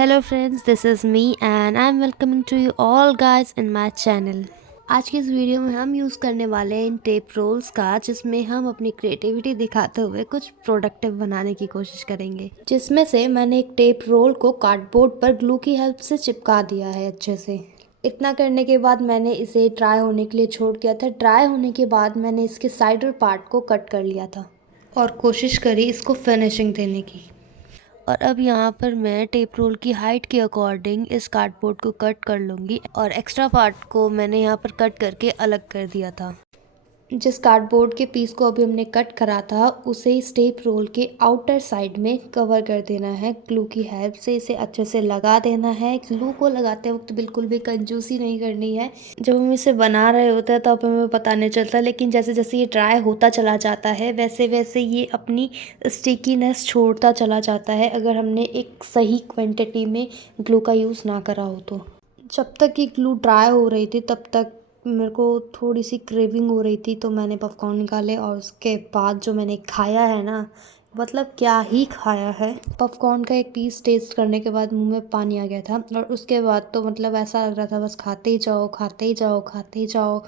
Hello friends, this is me and I'm welcoming to you all guys in my channel। आज की इस video में हम use करने वाले हैं इन टेप रोल्स का, जिसमें हम अपनी क्रिएटिविटी दिखाते हुए कुछ प्रोडक्टिव बनाने की कोशिश करेंगे। जिसमें से मैंने एक टेप रोल को कार्डबोर्ड पर ग्लू की हेल्प से चिपका दिया है अच्छे से। इतना करने के बाद मैंने इसे ड्राई होने के लिए छोड़ दिया था। ड्राई होने के बाद मैंने इसके साइडर पार्ट को कट कर लिया था और कोशिश करी इसको फिनिशिंग देने की। और अब यहाँ पर मैं टेप रोल की हाइट के अकॉर्डिंग इस कार्डबोर्ड को कट कर लूँगी और एक्स्ट्रा पार्ट को मैंने यहाँ पर कट करके अलग कर दिया था। जिस कार्डबोर्ड के पीस को अभी हमने कट करा था उसे इस टेप रोल के आउटर साइड में कवर कर देना है। ग्लू की हेल्प से इसे अच्छे से लगा देना है। ग्लू को लगाते वक्त बिल्कुल भी कंजूसी नहीं करनी है। जब हम इसे बना रहे होते हैं तब हमें पता नहीं चलता, लेकिन जैसे जैसे ये ड्राई होता चला जाता है वैसे वैसे ये अपनी स्टिकीनेस छोड़ता चला जाता है, अगर हमने एक सही क्वांटिटी में ग्लू का यूज़ ना करा हो तो। जब तक ये ग्लू ड्राई हो रही थी तब तक मेरे को थोड़ी सी क्रेविंग हो रही थी, तो मैंने पॉपकॉर्न निकाले और उसके बाद जो मैंने खाया है ना, मतलब क्या ही खाया है। पॉपकॉर्न का एक पीस टेस्ट करने के बाद मुंह में पानी आ गया था और उसके बाद तो मतलब ऐसा लग रहा था बस खाते ही जाओ खाते ही जाओ खाते ही जाओ।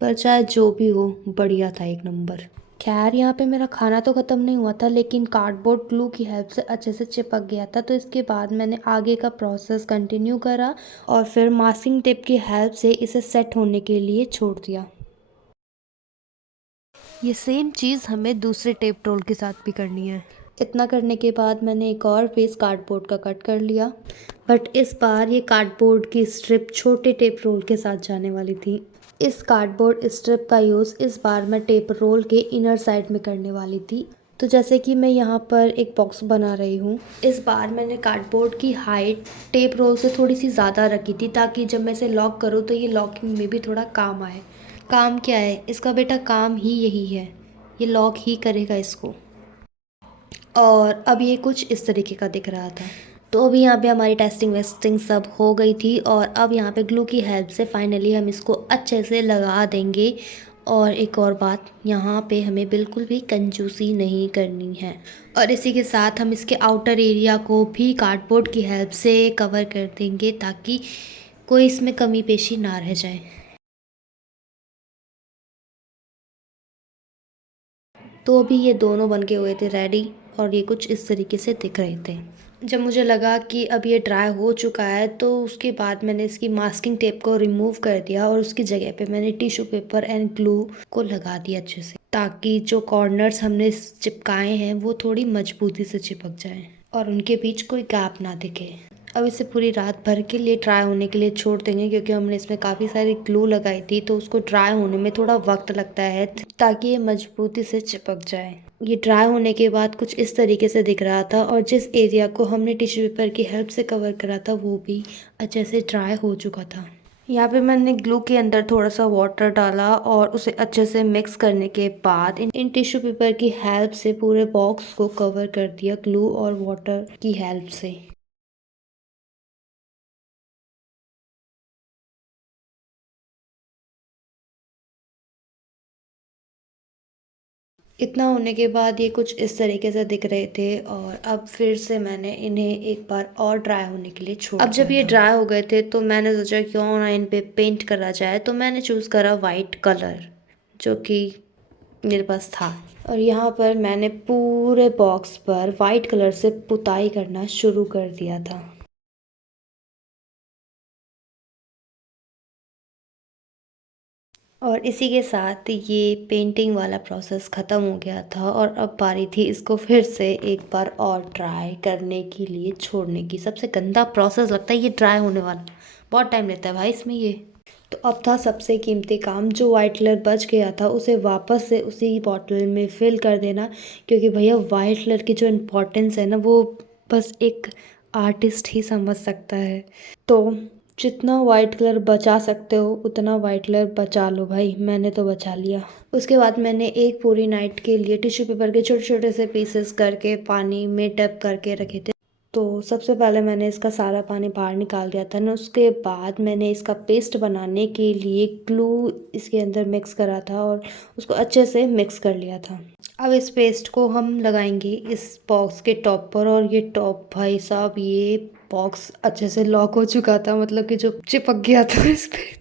पर चाहे जो भी हो, बढ़िया था, एक नंबर। खैर यहाँ पे मेरा खाना तो ख़त्म नहीं हुआ था, लेकिन कार्डबोर्ड ग्लू की हेल्प से अच्छे से चिपक गया था। तो इसके बाद मैंने आगे का प्रोसेस कंटिन्यू करा और फिर मास्किंग टेप की हेल्प से इसे सेट होने के लिए छोड़ दिया। ये सेम चीज़ हमें दूसरे टेप रोल के साथ भी करनी है। इतना करने के बाद मैंने एक और पीस कार्डबोर्ड का कट कर लिया, बट इस बार ये कार्डबोर्ड की स्ट्रिप छोटे टेप रोल के साथ जाने वाली थी। इस कार्डबोर्ड स्ट्रिप का यूज़ इस बार मैं टेप रोल के इनर साइड में करने वाली थी। तो जैसे कि मैं यहाँ पर एक बॉक्स बना रही हूँ, इस बार मैंने कार्डबोर्ड की हाइट टेप रोल से थोड़ी सी ज़्यादा रखी थी, ताकि जब मैं इसे लॉक करूँ तो ये लॉकिंग में भी थोड़ा काम आए। काम क्या है इसका बेटा, काम ही यही है, ये लॉक ही करेगा इसको। और अब ये कुछ इस तरीके का दिख रहा था। तो अभी यहाँ पे हमारी टेस्टिंग वेस्टिंग सब हो गई थी और अब यहाँ पे ग्लू की हेल्प से फाइनली हम इसको अच्छे से लगा देंगे। और एक और बात, यहाँ पे हमें बिल्कुल भी कंजूसी नहीं करनी है। और इसी के साथ हम इसके आउटर एरिया को भी कार्डबोर्ड की हेल्प से कवर कर देंगे, ताकि कोई इसमें कमी पेशी ना रह जाए। तो अभी ये दोनों बन के हुए थे रेडी और ये कुछ इस तरीके से दिख रहे थे। जब मुझे लगा कि अब ये ड्राई हो चुका है तो उसके बाद मैंने इसकी मास्किंग टेप को रिमूव कर दिया और उसकी जगह पे मैंने टिश्यू पेपर एंड ग्लू को लगा दिया अच्छे से, ताकि जो कॉर्नर्स हमने चिपकाए हैं वो थोड़ी मजबूती से चिपक जाएं और उनके बीच कोई गैप ना दिखे। अब इसे पूरी रात भर के लिए ड्राई होने के लिए छोड़ देंगे, क्योंकि हमने इसमें काफ़ी सारी ग्लू लगाई थी तो उसको ड्राई होने में थोड़ा वक्त लगता है, ताकि ये मजबूती से चिपक जाए। ये ड्राई होने के बाद कुछ इस तरीके से दिख रहा था और जिस एरिया को हमने टिश्यू पेपर की हेल्प से कवर करा था वो भी अच्छे से ड्राई हो चुका था। यहाँ पे मैंने ग्लू के अंदर थोड़ा सा वाटर डाला और उसे अच्छे से मिक्स करने के बाद इन टिश्यू पेपर की हेल्प से पूरे बॉक्स को कवर कर दिया ग्लू और वाटर की हेल्प से। इतना होने के बाद ये कुछ इस तरीके से दिख रहे थे और अब फिर से मैंने इन्हें एक बार और ड्राई होने के लिए छोड़ दिया। अब जब ये ड्राई हो गए थे तो मैंने सोचा क्यों ना इन पे पेंट करा जाए, तो मैंने चूज़ करा वाइट कलर, जो कि मेरे पास था। और यहाँ पर मैंने पूरे बॉक्स पर वाइट कलर से पुताई करना शुरू कर दिया था। और इसी के साथ ये पेंटिंग वाला प्रोसेस ख़त्म हो गया था और अब बारी थी इसको फिर से एक बार और ट्राई करने के लिए छोड़ने की। सबसे गंदा प्रोसेस लगता है ये ड्राई होने वाला, बहुत टाइम लेता है भाई इसमें ये। तो अब था सबसे कीमती काम, जो वाइट कलर बच गया था उसे वापस से उसी बॉटल में फिल कर देना, क्योंकि भैया वाइट कलर की जो इम्पोर्टेंस है ना वो बस एक आर्टिस्ट ही समझ सकता है। तो जितना वाइट कलर बचा सकते हो उतना वाइट कलर बचा लो भाई, मैंने तो बचा लिया। उसके बाद मैंने एक पूरी नाइट के लिए टिश्यू पेपर के छोटे छोटे से पीसेस करके पानी में डप करके रखे थे। तो सबसे पहले मैंने इसका सारा पानी बाहर निकाल दिया था ना, उसके बाद मैंने इसका पेस्ट बनाने के लिए ग्लू इसके अंदर मिक्स करा था और उसको अच्छे से मिक्स कर लिया था। अब इस पेस्ट को हम लगाएंगे इस बॉक्स के टॉप पर और ये टॉप भाई साहब ये बॉक्स अच्छे से लॉक हो चुका था, मतलब कि जो चिपक गया था इस पे,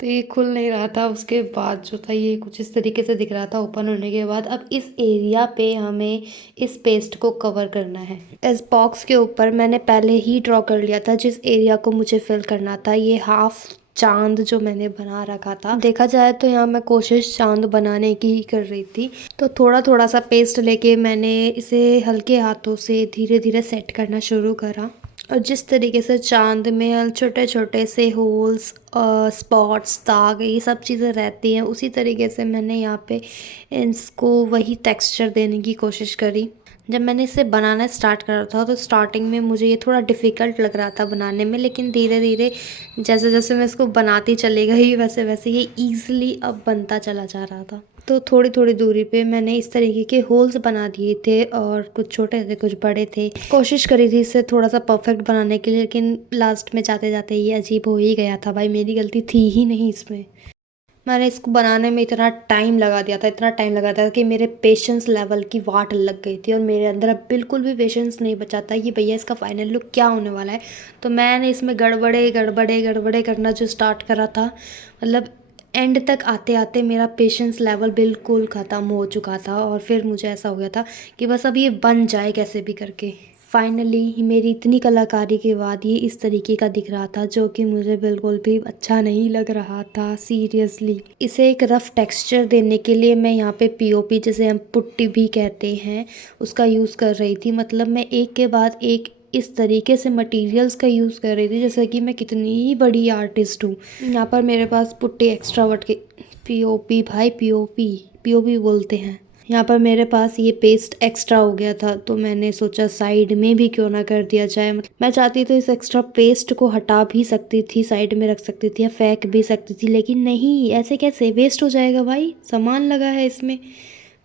तो ये खुल नहीं रहा था। उसके बाद जो था ये कुछ इस तरीके से दिख रहा था ओपन होने के बाद। अब इस एरिया पे हमें इस पेस्ट को कवर करना है। इस बॉक्स के ऊपर मैंने पहले ही ड्रॉ कर लिया था जिस एरिया को मुझे फिल करना था। ये हाफ चांद जो मैंने बना रखा था, देखा जाए तो यहाँ मैं कोशिश चांद बनाने की ही कर रही थी। तो थोड़ा थोड़ा सा पेस्ट लेके मैंने इसे हल्के हाथों से धीरे धीरे सेट करना शुरू करा। और जिस तरीके से चांद में छोटे छोटे से होल्स, स्पॉट्स, दाग, ये सब चीज़ें रहती हैं, उसी तरीके से मैंने यहाँ पे इसको वही टेक्सचर देने की कोशिश करी। जब मैंने इसे बनाना स्टार्ट करा था तो स्टार्टिंग में मुझे ये थोड़ा डिफ़िकल्ट लग रहा था बनाने में, लेकिन धीरे धीरे जैसे जैसे मैं इसको बनाती चली गई वैसे वैसे ये ईज़िली अब बनता चला जा रहा था। तो थोड़ी थोड़ी दूरी पे मैंने इस तरीके के होल्स बना दिए थे, और कुछ छोटे थे कुछ बड़े थे। कोशिश करी थी इसे थोड़ा सा परफेक्ट बनाने के लिए, लेकिन लास्ट में जाते जाते ये अजीब हो ही गया था। भाई मेरी गलती थी ही नहीं इसमें। मैंने इसको बनाने में इतना टाइम लगा दिया था, इतना टाइम लगा दिया था कि मेरे पेशेंस लेवल की वाट लग गई थी, और मेरे अंदर अब बिल्कुल भी पेशेंस नहीं बचा था कि भैया इसका फाइनल लुक क्या होने वाला है। तो मैंने इसमें गड़बड़े गड़बड़े गड़बड़े करना जो स्टार्ट करा था, मतलब एंड तक आते आते मेरा पेशेंस लेवल बिल्कुल ख़त्म हो चुका था। और फिर मुझे ऐसा हो गया था कि बस अब ये बन जाए कैसे भी करके। फाइनली मेरी इतनी कलाकारी के बाद ये इस तरीके का दिख रहा था, जो कि मुझे बिल्कुल भी अच्छा नहीं लग रहा था सीरियसली। इसे एक रफ़ टेक्सचर देने के लिए मैं यहाँ पे पीओपी, जिसे हम पुट्टी भी कहते हैं, उसका यूज़ कर रही थी। मतलब मैं एक के बाद एक इस तरीके से मटेरियल्स का यूज़ कर रही थी जैसे कि मैं कितनी ही बड़ी आर्टिस्ट हूँ। यहाँ पर मेरे पास पुट्टी एक्स्ट्रावर्ट के पीओपी, भाई पीओपी पीओपी बोलते हैं। यहाँ पर मेरे पास ये पेस्ट एक्स्ट्रा हो गया था, तो मैंने सोचा साइड में भी क्यों ना कर दिया जाए। मतलब मैं चाहती तो इस एक्स्ट्रा पेस्ट को हटा भी सकती थी, साइड में रख सकती थी या फेंक भी सकती थी, लेकिन नहीं, ऐसे कैसे, वेस्ट हो जाएगा भाई, सामान लगा है इसमें।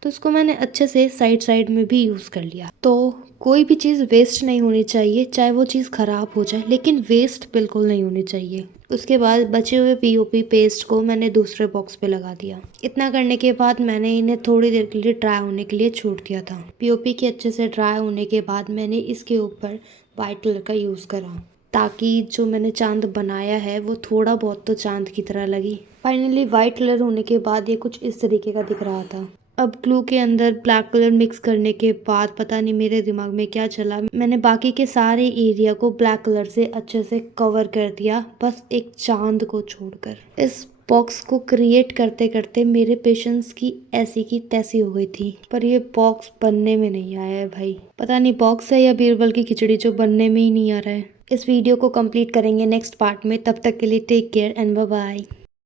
तो उसको मैंने अच्छे से साइड साइड में भी यूज़ कर लिया। तो कोई भी चीज़ वेस्ट नहीं होनी चाहिए, चाहे वो चीज़ ख़राब हो जाए, लेकिन वेस्ट बिल्कुल नहीं होनी चाहिए। उसके बाद बचे हुए पीओपी पेस्ट को मैंने दूसरे बॉक्स पे लगा दिया। इतना करने के बाद मैंने इन्हें थोड़ी देर के लिए ड्राई होने के लिए छोड़ दिया था। पीओपी के अच्छे से ड्राई होने के बाद मैंने इसके ऊपर वाइट कलर का यूज़ करा, ताकि जो मैंने चांद बनाया है वो थोड़ा बहुत तो चांद की तरह लगी। फाइनली वाइट कलर होने के बाद ये कुछ इस तरीके का दिख रहा था। अब ग्लू के अंदर ब्लैक कलर मिक्स करने के बाद पता नहीं मेरे दिमाग में क्या चला, मैंने बाकी के सारे एरिया को ब्लैक कलर से अच्छे से कवर कर दिया, बस एक चांद को छोड़कर। इस बॉक्स को क्रिएट करते करते मेरे पेशेंस की ऐसी की तैसी हो गई थी, पर ये बॉक्स बनने में नहीं आया है भाई। पता नहीं बॉक्स है या बीरबल की खिचड़ी जो बनने में ही नहीं आ रहा है। इस वीडियो को कंप्लीट करेंगे नेक्स्ट पार्ट में, तब तक के लिए take care and bye bye.